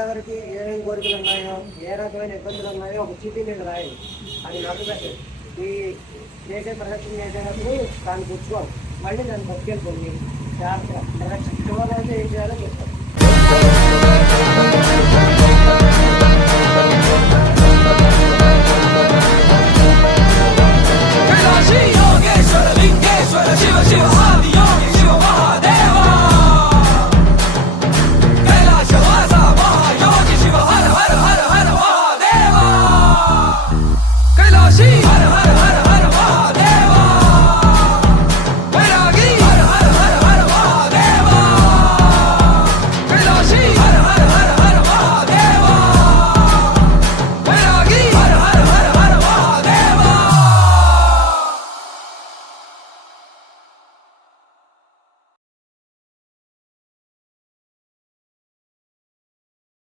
ఎవరికి ఏమేమి కోరికలు ఉన్నాయో, ఏ రకమైన ఇబ్బందులు ఉన్నాయో ఒక చీటీ మీద రాయాలి. అది నాకు పెట్టాలి. ఈ చేసే ప్రదక్షిణ చేసేటప్పుడు దాన్ని కూర్చోవాలి. మళ్ళీ దాన్ని పట్టుకెళ్ళిపోయి జాగ్రత్తగా ప్రదక్షిణ చివరి రోజు ఏం చేయాలో చెప్తాను.